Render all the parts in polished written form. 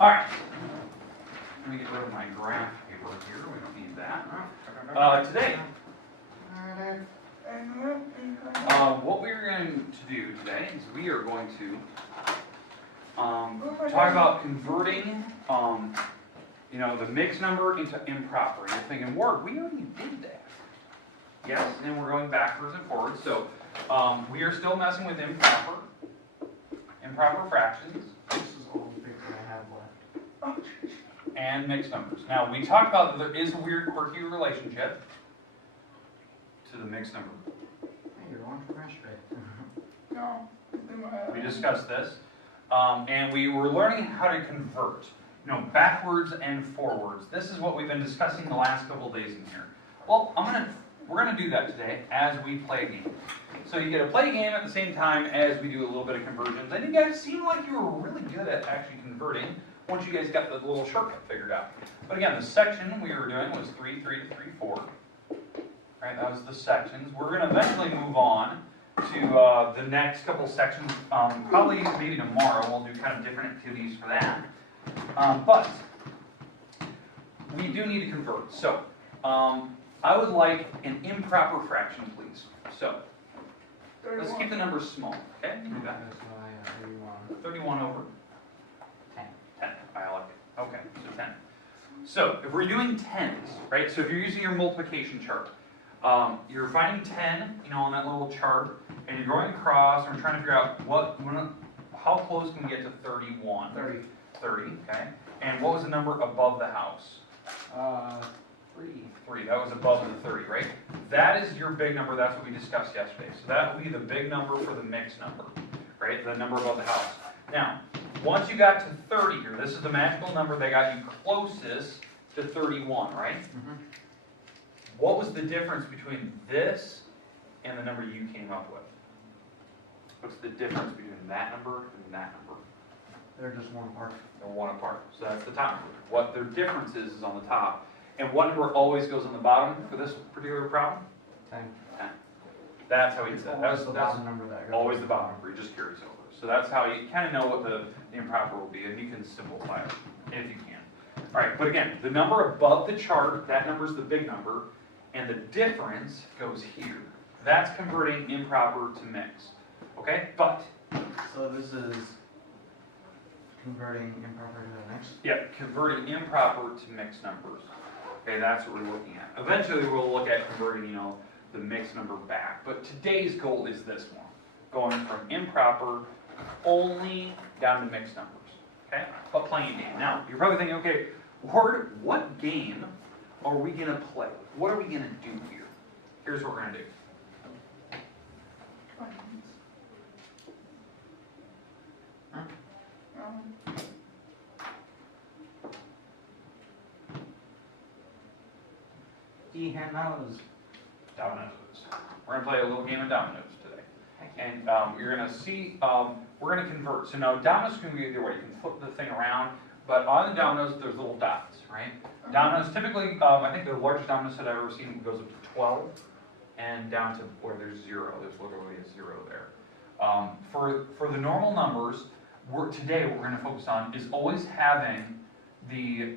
All right. Let me get rid of my graph paper here. We don't need that. Today, what we're going to do today is we are going to talk about converting, the mixed number into improper. And you're thinking, Ward, we already did that. Yes, and we're going backwards and forwards. So we are still messing with improper fractions. This is all the paper I have left. And mixed numbers. Now, we talked about that there is a weird quirky relationship to the mixed number. Hey, you're on fresh bait. No. We discussed this, and we were learning how to convert, backwards and forwards. This is what we've been discussing the last couple days in here. Well, we're gonna do that today as we play a game. So you get to play a game at the same time as we do a little bit of conversions, and you guys seem like you were really good at actually converting once you guys got the little shortcut figured out. But again, the section we were doing was 3, 3 to 3, 4. Right, that was the sections. We're going to eventually move on to the next couple sections. Probably maybe tomorrow we'll do kind of different activities for that. But we do need to convert. So I would like an improper fraction, please. So let's keep the numbers small. Okay, do that. 31 over 10. I like it. Okay, so 10. So if we're doing tens, right? So if you're using your multiplication chart, you're finding 10, on that little chart, and you're going across, and we're trying to figure out how close can we get to 31? 30. 30, okay. And what was the number above the house? 3. 3. That was above the 30, right? That is your big number. That's what we discussed yesterday. So that will be the big number for the mixed number, right? The number above the house. Now, once you got to 30 here, this is the magical number that got you closest to 31, right? Mm-hmm. What was the difference between this and the number you came up with? What's the difference between that number and that number? They're just one apart. They're one apart. So that's the top number. What their difference is on the top. And what number always goes on the bottom for this particular problem? 10. 10. That's how he said. That's the bottom number that goes. Always the bottom number. It just carries over. So that's how you kind of know what the improper will be, and you can simplify it if you can. All right, but again, the number above the chart, that number is the big number, and the difference goes here. That's converting improper to mixed. Okay, but So this is converting improper to the next. yeah, converting improper to mixed numbers. Okay, that's what we're looking at. Eventually, we'll look at converting, the mixed number back. But today's goal is this one, going from improper only down to mixed numbers. Okay, but playing a game. Now, you're probably thinking, okay, Ward, what game are we gonna play? What are we gonna do here? Here's what we're gonna do. Dominoes. Dominoes. We're going to play a little game of dominoes today. And you're going to see, we're going to convert. So now dominoes can go either way. You can flip the thing around, but on the dominoes, there's little dots, right? Dominoes typically, I think the largest domino set I've ever seen goes up to 12 and down to where there's 0. There's literally a 0 there. For the normal numbers, today what we're going to focus on is always having the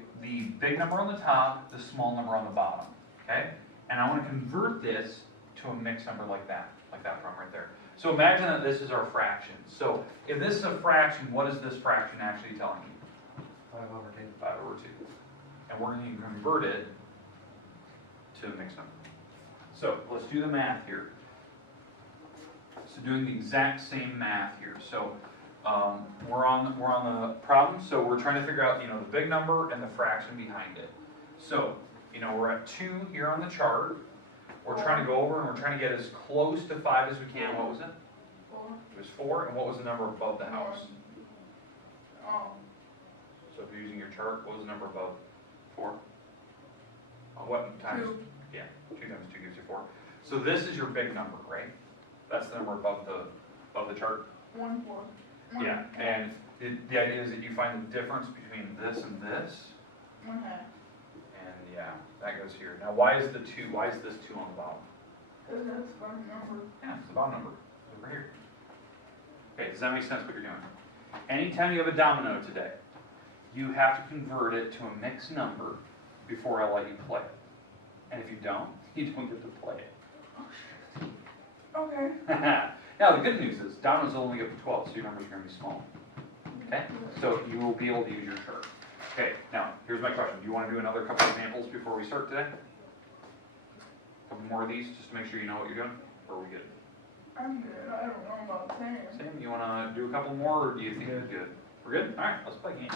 big number on the top, the small number on the bottom. Okay? And I want to convert this to a mixed number like that problem right there. So imagine that this is our fraction. So if this is a fraction, what is this fraction actually telling you? 5 over 2. 5 over 2. And we're going to convert it to a mixed number. So let's do the math here. So doing the exact same math here. So we're on the problem. So we're trying to figure out the big number and the fraction behind it. So we're at 2 here on the chart. We're trying to go over and we're trying to get as close to 5 as we can. What was it? 4. It was 4. And what was the number above the house? So if you're using your chart, what was the number above 4? What times? 2. Yeah, 2 times 2 gives you 4. So this is your big number, right? That's the number above the chart. 1, 4. Yeah, and the idea is that you find the difference between this and this. 1/2. And yeah, that goes here. Now, why is the 2? Why is this 2 on the bottom? Because that's the bottom number. Yeah, it's the bottom number over here. Okay, does that make sense what you're doing? Anytime you have a domino today, you have to convert it to a mixed number before I let you play it. And if you don't get to play it. Okay. Now, the good news is, Domino's only up to 12, so your numbers are going to be small. Okay? So you will be able to use your chart. Okay, now, here's my question. Do you want to do another couple of examples before we start today? A couple more of these, just to make sure you know what you're doing? Or are we good? I'm good. I don't know about Sam. Sam, you want to do a couple more, or do you think you're good? We're good? All right, let's play a game.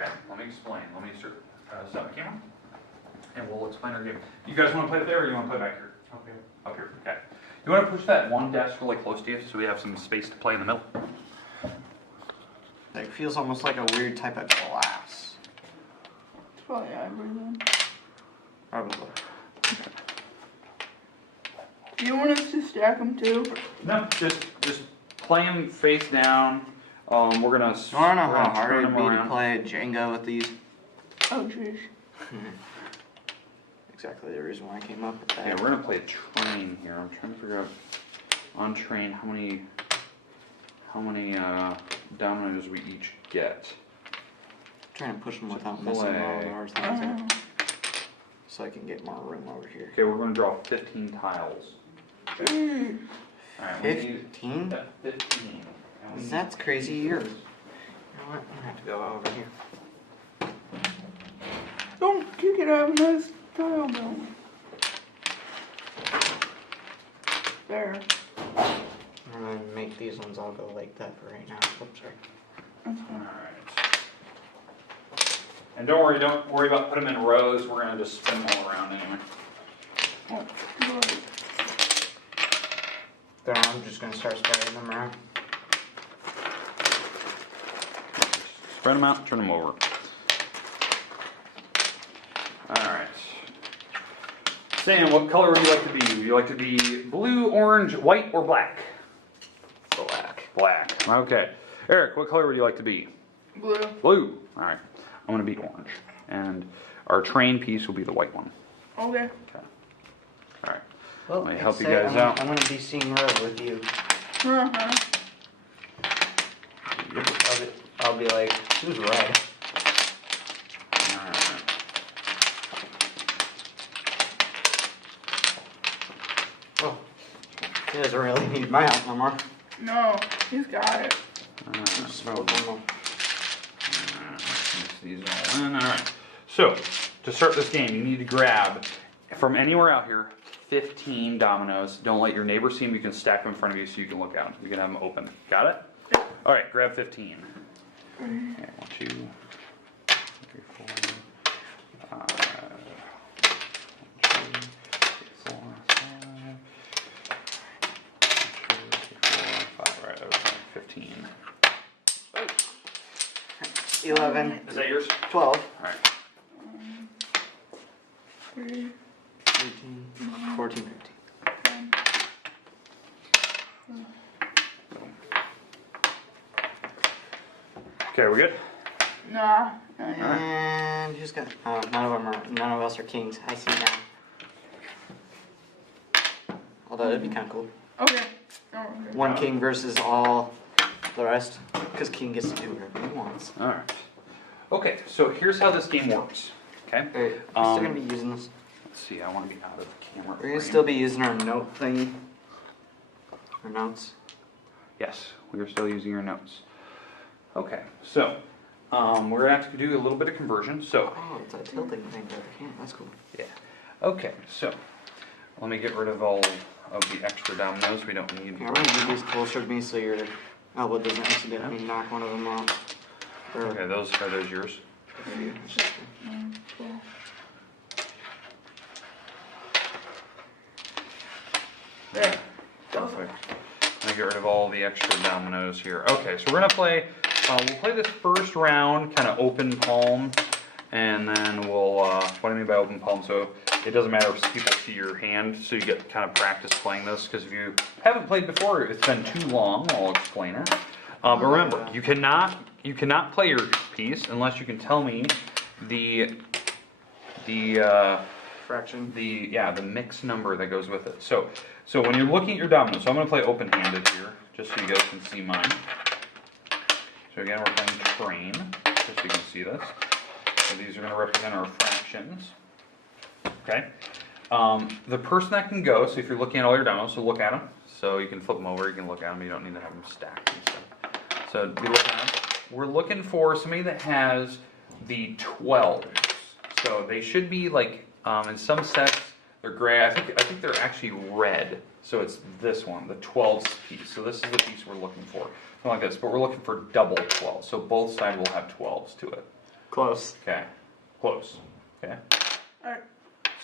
Okay, let me explain. Let me start the camera, and we'll explain our game. You guys want to play it there, or you want to play back here? Okay. Up here, okay. You want to push that one desk really close to you, so we have some space to play in the middle? It feels almost like a weird type of glass. It's probably everything. Probably. Do you want us to stack them too? No, just play them face down. We're gonna. You wanna know we're how gonna hard turn it'd them be to around. play Jenga with these? Oh, jeez. Exactly the reason why I came up with that. Yeah, we're gonna play a train here. I'm trying to figure out on train how many dominoes we each get. Trying to push them without messing with all of our things up, so I can get more room over here. Okay, we're gonna draw 15 tiles. Jeez. All right, we need 15? 15. And we need- That's crazy. You know what? I'm gonna have to go over here. Don't kick it out of this tile building. There. I'm gonna make these ones all go like that for right now. Oops, sorry. That's All fine. right. And don't worry about putting them in rows. We're gonna just spin them all around anyway. Oh, good. Then I'm just gonna start spreading them around. Spread them out, turn them over. Alright. Sam, what color would you like to be? Would you like to be blue, orange, white, or black? Black. Black. Okay. Eric, what color would you like to be? Blue. Blue. Alright. I'm going to be orange. And our train piece will be the white one. Okay. Alright. Well, Let me help you except guys out. I'm gonna be seeing red with you. Uh-huh. I'll be like, who's red? Alright. Oh, he doesn't really need my help no more. No, he's got it. Just So, flip them up. mix these all in. Alright. So, to start this game, you need to grab from anywhere out here 15 dominoes. Don't let your neighbor see them. You can stack them in front of you so you can look out. You can have them open. Got it? Alright, grab 15. Okay, 1, 2, 3, 4, 5. 1, 2, 3, 4, 5. Right, okay, 15. 11, Is that yours? 12, Alright. 3, 13, 14, 15. 10. Okay, we good? Nah. Not yet. And who's got? Oh, none of us are kings. I see now. Although that'd be kind of cool. Okay. Oh, okay. One king versus all the rest, because king gets to do whatever he wants. Alright. Okay, so here's how this game works. Okay? Alright, we're still gonna be using this. Let's see, I want to be out of the camera. We're gonna frame. still be using our note thingy. Our notes. Yes, we are still using our notes. Okay, so we're gonna have to do a little bit of conversion. So Oh, it's a tilting thing for the camera. That's cool. yeah. Okay, so let me get rid of all of the extra dominoes we don't need. Here, I'm gonna move these closer to me so your elbow doesn't accidentally knock one of them out. Or Okay, are those yours? maybe it's just- 9, 12. There. Perfect. I'm gonna get rid of all the extra dominoes here. Okay, so we're gonna play. We'll play this first round, kind of open palm, and then we'll. What do I mean by open palm? So it doesn't matter if people see your hand, so you get kind of practice playing this. Because if you haven't played before, it's been too long. I'll explain it. But remember, you cannot play your piece unless you can tell me the fraction. the mixed number that goes with it. So when you're looking at your dominoes, so I'm going to play open-handed here, just so you guys can see mine. So again, we're playing train. just so you can see this. So these are going to represent our fractions. Okay. The person that can go, so if you're looking at all your dominoes, so look at them. So you can flip them over, you can look at them, you don't need to have them stacked and stuff. So be looking at them. We're looking for somebody that has the 12s. So they should be like, in some sets, they're gray. I think they're actually red. So it's this one, the 12s piece. So this is the piece we're looking for. Something like this, but we're looking for double 12. So both sides will have 12s to it. Close. Okay. Close. Okay. Alright.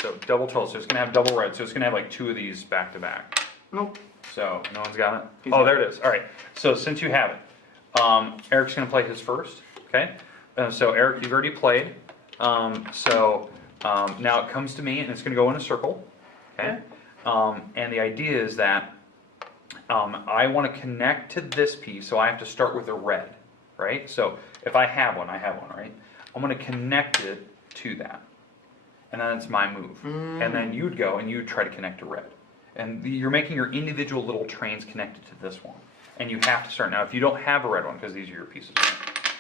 So double 12, so it's gonna have double red, so it's gonna have like 2 of these back to back. Nope. So, no one's got it? He's Oh, got there it is, alright. So since you have it, Eric's gonna play his first, okay? So Eric, you've already played. Now it comes to me and it's gonna go in a circle, okay? And the idea is that I wanna connect to this piece, so I have to start with a red, right? So if I have one, right? I'm gonna connect it to that. And then it's my move. And then you'd go and you'd try to connect to red. And you're making your individual little trains connected to this one. And you have to start. Now, if you don't have a red one, because these are your pieces, right?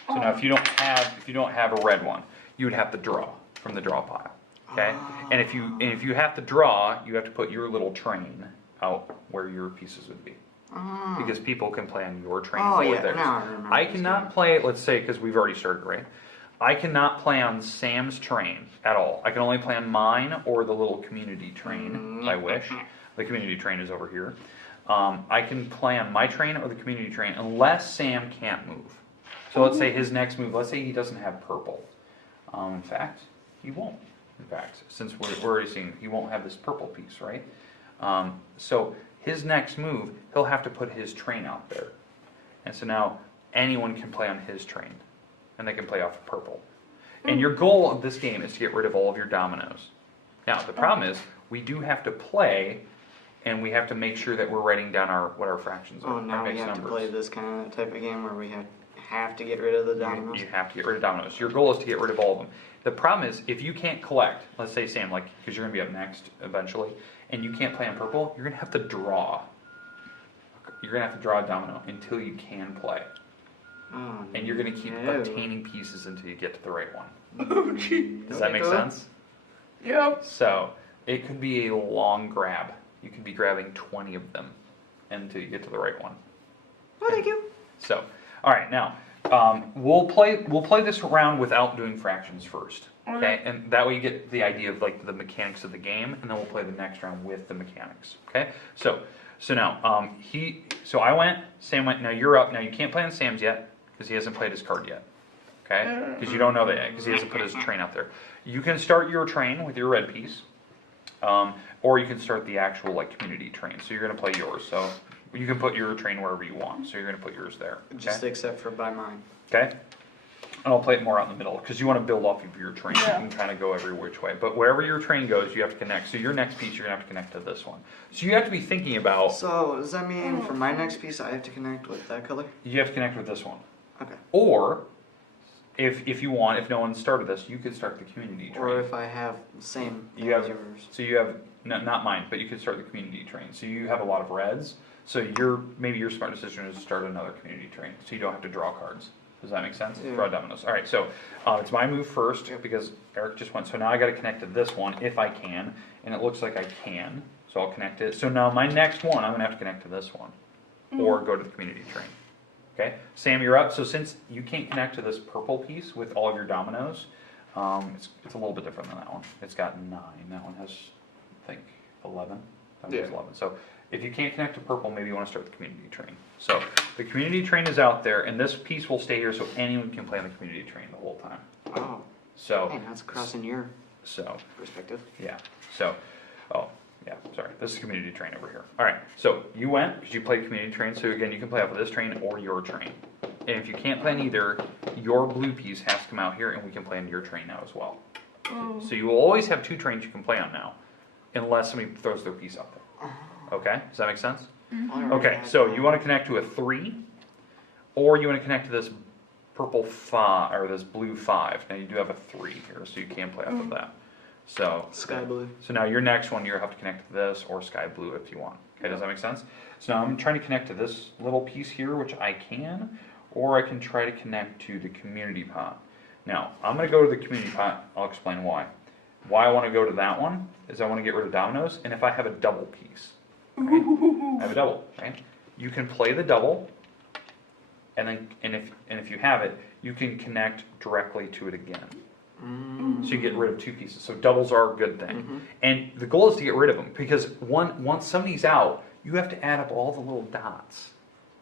So now if you don't have a red one, you would have to draw from the draw pile. Okay? And if you have to draw, you have to put your little train out where your pieces would be. Because people can play on your train or theirs. Now I remember I this cannot game. play, let's say, because we've already started, right? I cannot play on Sam's train at all. I can only play on mine or the little community train, if I wish. The community train is over here. I can play on my train or the community train unless Sam can't move. So let's say his next move, let's say he doesn't have purple. In fact, he won't. In fact, since we're already seeing, he won't have this purple piece, right? So his next move, he'll have to put his train out there. And so now anyone can play on his train. And they can play off of purple. And your goal of this game is to get rid of all of your dominoes. Now, the problem is, we do have to play, and we have to make sure that we're writing down what our fractions are, Oh, now our we mixed have to numbers. play this kind of type of game where we have to get rid of the dominoes. You have to get rid of dominoes. Your goal is to get rid of all of them. The problem is, if you can't collect, let's say Sam, like, because you're going to be up next eventually, and you can't play on purple, you're going to have to draw. You're going to have to draw a domino until you can play. Oh, And you're going to keep no. obtaining pieces until you get to the right one. Oh, gee. Does that make sense? Yep. So, it could be a long grab. You could be grabbing 20 of them until you get to the right one. Oh, thank you. So, alright, now, we'll play this round without doing fractions first. Okay? And that way you get the idea of like the mechanics of the game, and then we'll play the next round with the mechanics. Okay? So now, I went, Sam went, now you're up. Now you can't play on Sam's yet, because he hasn't played his card yet. Okay? Because you don't know that yet, because he hasn't put his train out there. You can start your train with your red piece, or you can start the actual like community train. So you're going to play yours. So you can put your train wherever you want. So you're going to put yours there. Okay? Just except for by mine. Okay? And I'll play it more out in the middle, because you want to build off of your train. Yeah. You can kind of go every which way. But wherever your train goes, you have to connect. So your next piece, you're going to have to connect to this one. So you have to be thinking about, So, does that mean for my next piece I have to connect with that color? you have to connect with this one. Okay. Or, if you want, if no one started this, you could start the community train. Or if I have the same You have- as yours. So you have, not mine, but you could start the community train. So you have a lot of reds. So maybe your smart decision is to start another community train. So you don't have to draw cards. Does that make sense? Yeah. Draw dominoes. Alright, so it's my move first, because Eric just went. So now I gotta connect to this one, if I can. And it looks like I can. So I'll connect it. So now my next one, I'm gonna have to connect to this one. Or go to the community train. Okay? Sam, you're up. So since you can't connect to this purple piece with all of your dominoes, it's a little bit different than that one. It's got 9. That one has, I think, 11. That one has Yeah. 11. So if you can't connect to purple, maybe you want to start the community train. So the community train is out there, and this piece will stay here so anyone can play on the community train the whole time. Oh. So, Hey, that's crossing your so perspective. yeah. So, sorry. This is community train over here. All right. So you went because you played community train. So again, you can play off of this train or your train. And if you can't play on either, your blue piece has to come out here, and we can play on your train now as well. So you will always have 2 trains you can play on now, unless somebody throws their piece out there. Okay? Does that make sense? Okay. So you want to connect to a 3, or you want to connect to this purple 5 or this blue 5. Now you do have a 3 here, so you can play off of that. So Sky blue. So now your next one, you have to connect to this or sky blue if you want. Okay, does that make sense? So now I'm trying to connect to this little piece here, which I can, or I can try to connect to the community pot. Now, I'm gonna go to the community pot, I'll explain why. Why I wanna go to that one is I wanna get rid of dominoes, and if I have a double piece, right? I have a double, right? You can play the double, and then, if you have it, you can connect directly to it again. So you get rid of two pieces. So doubles are a good thing. And the goal is to get rid of them, because once somebody's out, you have to add up all the little dots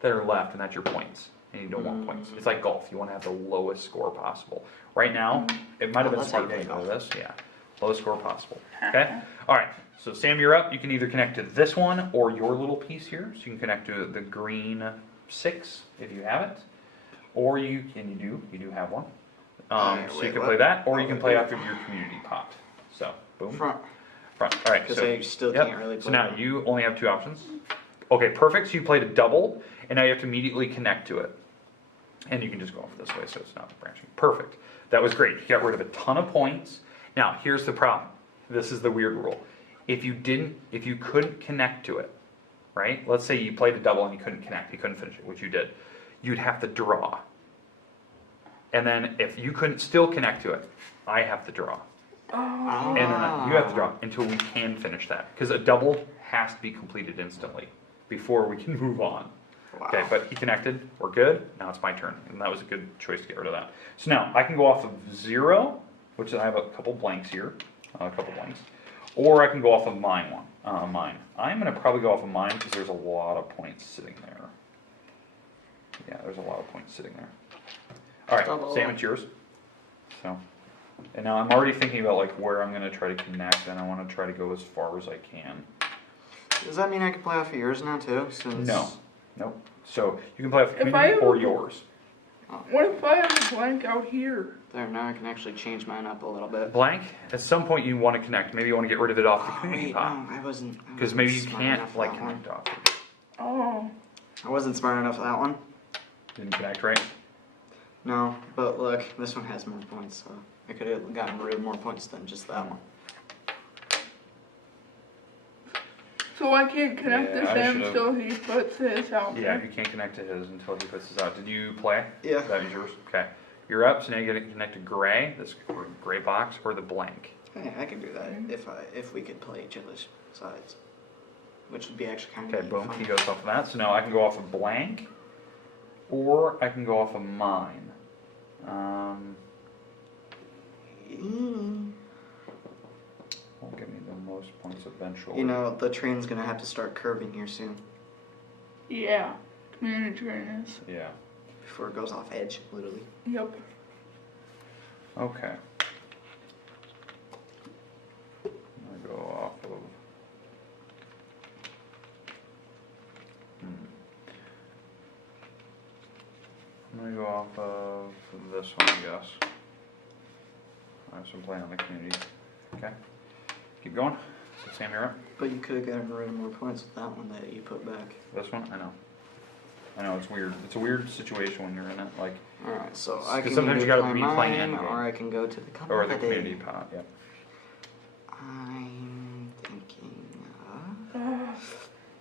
that are left, and that's your points. And you don't want points. It's like golf. You want to have the lowest score possible. Right now, it might have been let's smart say to go golf. to this. Yeah, lowest score possible. Okay. All right. So Sam, you're up. You can either connect to this one or your little piece here. So you can connect to the green 6 if you have it, or you do have one. So you can play that, or you can play off of your community pot. So boom. Front. All right. Because So I still yep. can't really play. So now that. you only have 2 options. Okay, perfect. So you played a double, and now you have to immediately connect to it. And you can just go off this way, so it's not branching. Perfect. That was great. You got rid of a ton of points. Now, here's the problem. This is the weird rule. If you couldn't connect to it, right? Let's say you played a double and you couldn't connect, you couldn't finish it, which you did. You'd have to draw. And then if you couldn't still connect to it, I have to draw. And then you have to draw until we can finish that. Because a double has to be completed instantly before we can move on. Wow. Okay, but he connected, we're good, now it's my turn, and that was a good choice to get rid of that. So now, I can go off of 0, which I have a couple blanks here, or I can go off of mine. I'm going to probably go off of mine because there's a lot of points sitting there. Yeah, there's a lot of points sitting there. Alright, Double. Sam, it's yours. So, and now I'm already thinking about like where I'm going to try to connect, and I want to try to go as far as I can. Does that mean I can play off of yours now too? Since... No. Nope. So you can play off If community I have or a- yours. What if I have a blank out here? There, now I can actually change mine up a little bit. Blank. At some point you want to connect. Maybe you want to get rid of it off the Oh, community wait, pot no, I wasn't. because maybe you smart can't enough for like that one. connect off. It. Oh. I wasn't smart enough for that one. Didn't connect right. No, but look, this one has more points, so I could have gotten rid of more points than just that one. So I can't connect Yeah, this I in should've- until he puts his out Yeah, there. you can't connect to his until he puts his out. Did you play? Yeah. That was yours. Okay. You're up. So now you got to connect to gray, this gray box, or the blank. Yeah, I can do that if we could play each other's sides, which would be actually kind Okay. of Boom. fun. He goes off of that. So now I can go off of blank, or I can go off of mine. Will give me the most points eventually. You know, the train's gonna have to start curving here soon Yeah. Community train is. Yeah. before it goes off edge, literally. Yep. Okay. I'm gonna go off of. I'm gonna go off of this one, I guess. I have some play on the community. Okay. Keep going. So Sam, you're up. But you could have gotten rid of more points with that one that you put back. This one, I know. I know it's weird. It's a weird situation when you're in it, like, Alright, so I 'Cause can sometimes either you gotta play replay mine, endgame. or I can go to the company. or the community pot. Yeah. I'm thinking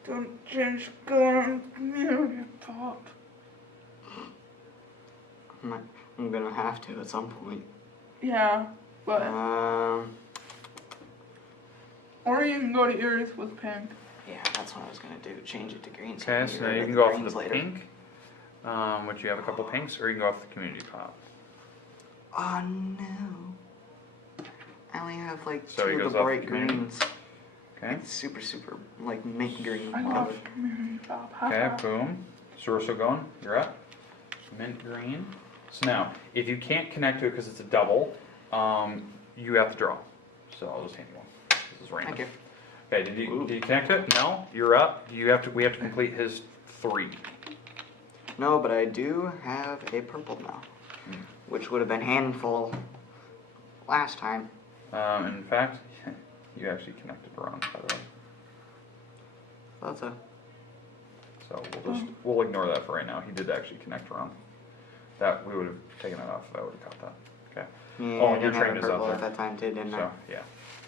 Don't change gun community pop. I'm gonna have to at some point. Yeah, but or you can go to yours with pink. Yeah, that's what I was gonna do. Change it to green. Okay, we so can now get you rid can of go off greens the later. pink, which you have a couple pinks, or you can go off the community pot. Oh no! I only have like So he two goes of the off bright the community. greens. Okay. Like super like mint green. I love love it. community pop. Okay, boom. So we're still going. You're up. Mint green. So now, if you can't connect to it because it's a double, you have to draw. So I'll just hand you one. This is random. Thank you. Okay, did you connect it? No? You're up. We have to complete his 3. No, but I do have a purple now, which would have been handful last time. In fact, you actually connected wrong, by the way. That's a So we'll ignore that for right now. He did actually connect wrong. That we would have taken that off if I would have caught that. Okay. yeah. Oh, I and your didn't have train a is up purple there. at that time too, didn't I? So yeah.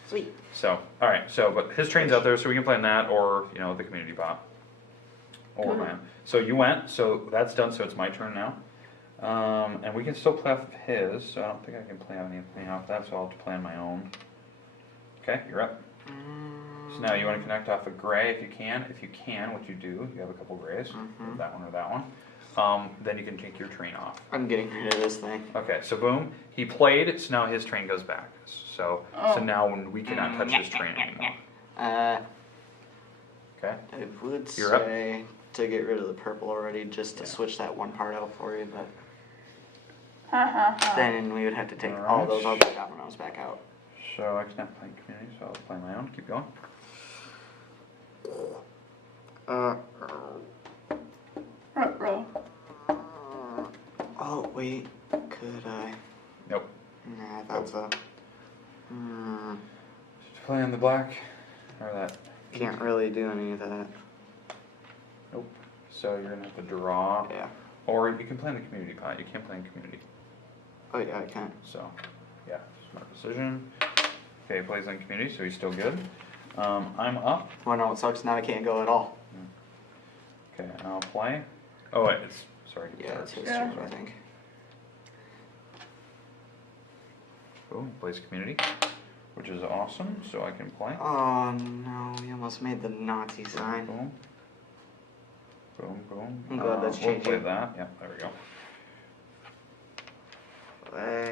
Sweet. So all right. So but his train's out there, so we can play in that or the community pot or Good. mine. So you went. So that's done. So it's my turn now. And we can still play off of his, so I don't think I can play anything off that, so I'll have to play on my own. Okay, you're up. So now you want to connect off a gray if you can. If you can, what you do, you have a couple grays, that one or that one. Then you can take your train off. I'm getting rid of this thing. Okay, so boom, he played, so now his train goes back. So now we cannot touch his train anymore. Okay. I would You're up. say to get rid of the purple already, just to switch that one part out for you, but then we would have to take all those other dominoes back out. So I cannot play community, so I'll play my own. Keep going. Bro. Oh, wait. Could I? Nope. Nah, that's a... Play on the black, or that. Can't really do any of that. Nope. So you're gonna have to draw. Yeah. Or you can play in the community pot. You can't play in community. Oh, yeah, I can. So, yeah, smart decision. Okay, he plays in community, so he's still good. I'm up. Well, no, it sucks. Now I can't go at all. Okay, I'll play. Oh, wait, it's, sorry. Yeah, it's his Yeah. turn, I think. Boom, plays community, which is awesome, so I can play. Oh, no. We almost made the Nazi sign. Boom. Boom, boom. I'm glad that's We'll play changing. that. Yeah, there we go.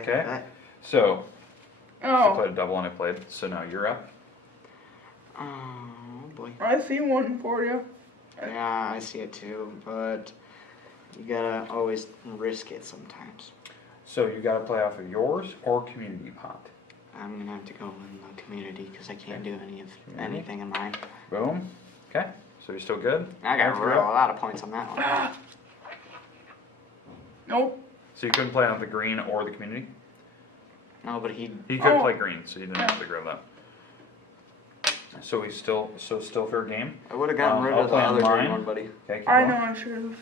Okay. So, I Oh, played a double and I played. So now you're up. Oh, boy. I see one for you. Yeah, I see it too, but you gotta always risk it sometimes. So you got to play off of yours or community pot. I'm gonna have to go in the community because I can't do any of Community. anything in mine. Boom. Okay. So you're still good. I got Eric, a you're up. lot of points on that one. Nope. So you couldn't play on the green or the community. No, but he. He could Oh. play green, so you didn't have to grab that. So he's still fair game. I would have gotten rid I'll of the play on other green mine. one, buddy. Okay. Keep I going. know I should have.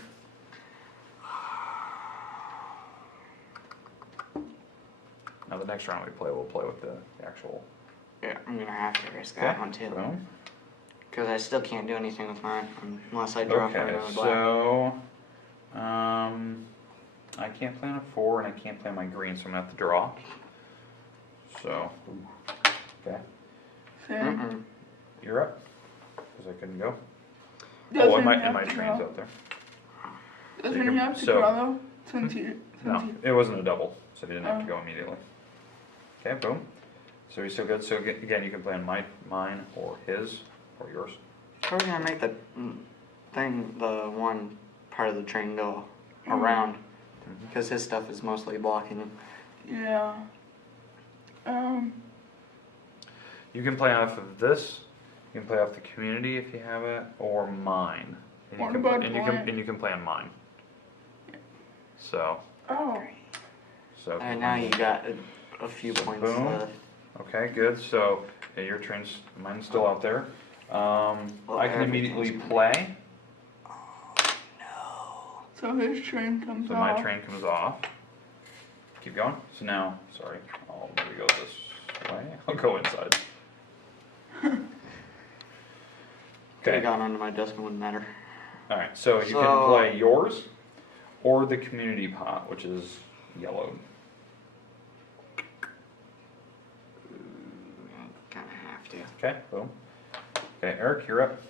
Now the next round we'll play with the actual. Yeah, I'm gonna have to risk Okay. that one too. Boom. Because I still can't do anything with mine unless I draw from Okay. another black. So, I can't play on a 4 and I can't play on my green, so I'm gonna have to draw. So, okay, Same. Mm-mm. you're up. Because I couldn't go. Doesn't Oh, and have my to train's draw. out there. Doesn't you he can- have to so- draw though? Since you. No, it wasn't a double, so he didn't have to Oh. go immediately. Okay, boom. So he's still good. So again, you can play on mine or his or yours. How are we gonna make the the one part of the train go around? Because his stuff is mostly blocking. Yeah. You can play off of this. You can play off the community if you have it, or mine. And you What can, about and you mine? can and you can play on mine. So Oh. And now you got a few points boom. left. Okay, good. So your train's mine's still out there. I can immediately play. So his train comes So off. my train comes off. Keep going. So now, sorry, I'll maybe go this way. I'll go inside. Could Okay. have gone onto my desk and wouldn't matter. All right. So you can play yours or the community pot, which is yellowed. Kinda have to. Okay. Boom. Okay, Eric, you're up.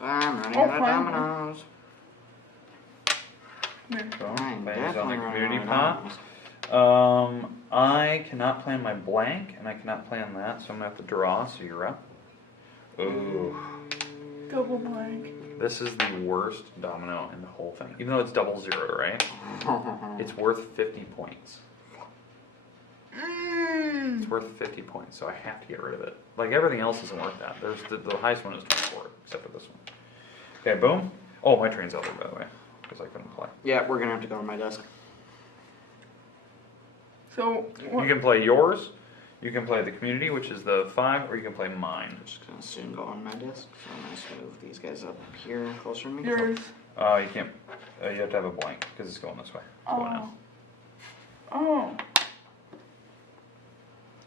I'm running Oh, out of fine. dominoes. Boom. I'm Plays on definitely the running community out pot. of dominoes. I cannot play on my blank, and I cannot play on that, so I'm gonna have to draw. So you're up. Ooh. Double blank. This is the worst domino in the whole thing. Even though it's 0-0, right? It's worth 50 points. It's worth 50 points, so I have to get rid of it. Like everything else isn't worth that. There's the highest one is 24, except for this one. Okay, boom. Oh, my train's out there, by the way, because I couldn't play. Yeah, we're gonna have to go on my desk. So what? You can play yours, you can play the community, which is the 5, or you can play mine. I'm just gonna soon go on my desk. So I'm gonna just move these guys up here closer to me. Yours. You can't. You have to have a blank because it's going this way. It's going in. Oh.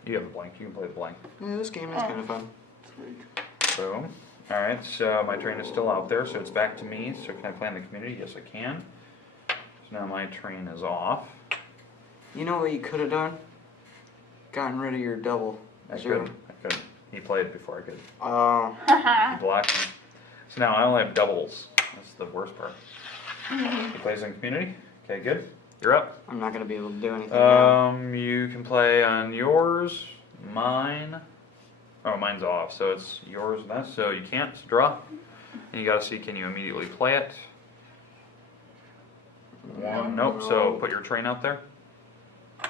You have a blank. You can play the blank. Yeah, this game is kind of fun. Sweet. Boom. All right. So my train is still out there, so it's back to me. So can I play in the community? Yes, I can. So now my train is off. You know what you could have done? Gotten rid of your double. I Zero. couldn't. He played before I could. Oh. He blocked me. So now I only have doubles. That's the worst part. He plays in community. Okay, good. You're up. I'm not gonna be able to do anything now. You can play on yours, mine. Oh, mine's off, so it's yours and that. So you can't draw. And you gotta see, can you immediately play it? One, nope. So put your train out there. So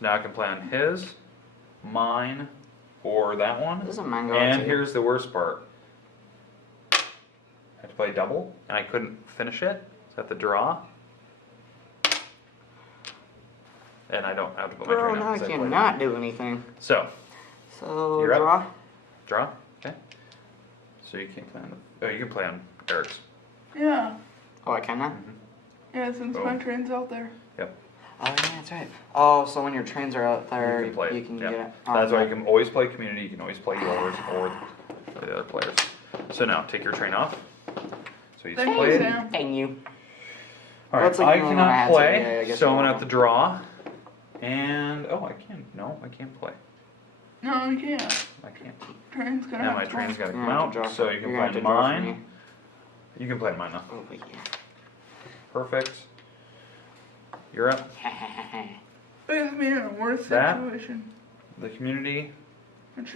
now I can play on his, mine, or that one. Doesn't mine go And out here's the worst part. I had to play double, and I couldn't finish it. So I have to draw. And I don't have to put my Bro, train now out. I 'cause played cannot do anything. So, So, You're up. draw? draw. Okay. So you can't play on the. Oh, you can play on Eric's. Yeah. Oh, I cannot? Yeah, since my train's out there. Yep. Oh, yeah, that's right. Oh, so when your trains are out there, You can play it. you can Yep. get it. That's why okay. you can always play community. You can always play yours or the other players. So now take your train off. So he's Thank you, played. Sam. Dang you. All right, That's like I the only one I cannot had, so play, yeah, I guess so I'm you gonna won't. have to draw. And oh, I can. No, I can't play. No, you can't. I can't. Train's gonna Now have my to train's got to You're come gonna have to out. draw So for- you can you're play gonna have on to draw for mine. me. You can play on mine now. Oh, yeah. Perfect. You're up. Puts me in a worse That? situation. The community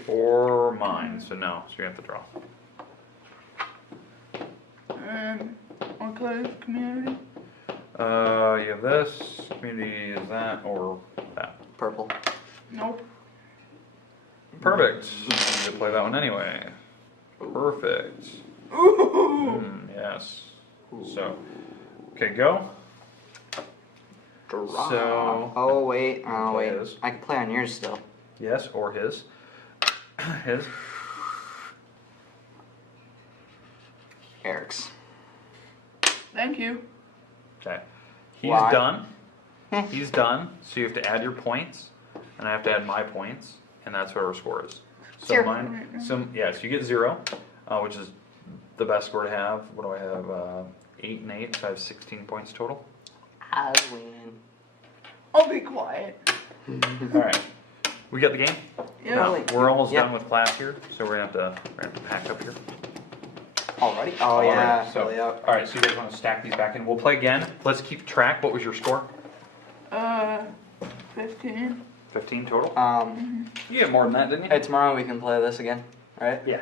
or mine. So no. So you have to draw. And I'll play community. You have this. Community is that or that. Purple. Nope. Perfect. You need to play that one anyway. Perfect. Ooh. Yes. So, okay, go. Draw. So- Oh, wait. Oh, Play wait. his. I can play on yours still. Yes, or his. His. Eric's. Thank you. Okay. He's Why? done. He's done. So you have to add your points, and I have to add my points, and that's what our score is. So Zero. mine. So yeah, so you get 0, which is the best score to have. What do I have? 8 and 8. So I have 16 points total. I win. I'll be quiet. All right. We got the game. Yeah. Now, we're almost Yep. done with class here, so we're gonna have to pack up here. Already? Oh, yeah. So, Really up. all right. So you guys want to stack these back in? We'll play again. Let's keep track. What was your score? 15. 15 total. You get more than that, didn't you? Hey, tomorrow we can play this again, right? Yeah.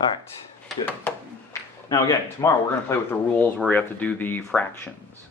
All right. Good. Now again, tomorrow we're going to play with the rules where we have to do the fractions.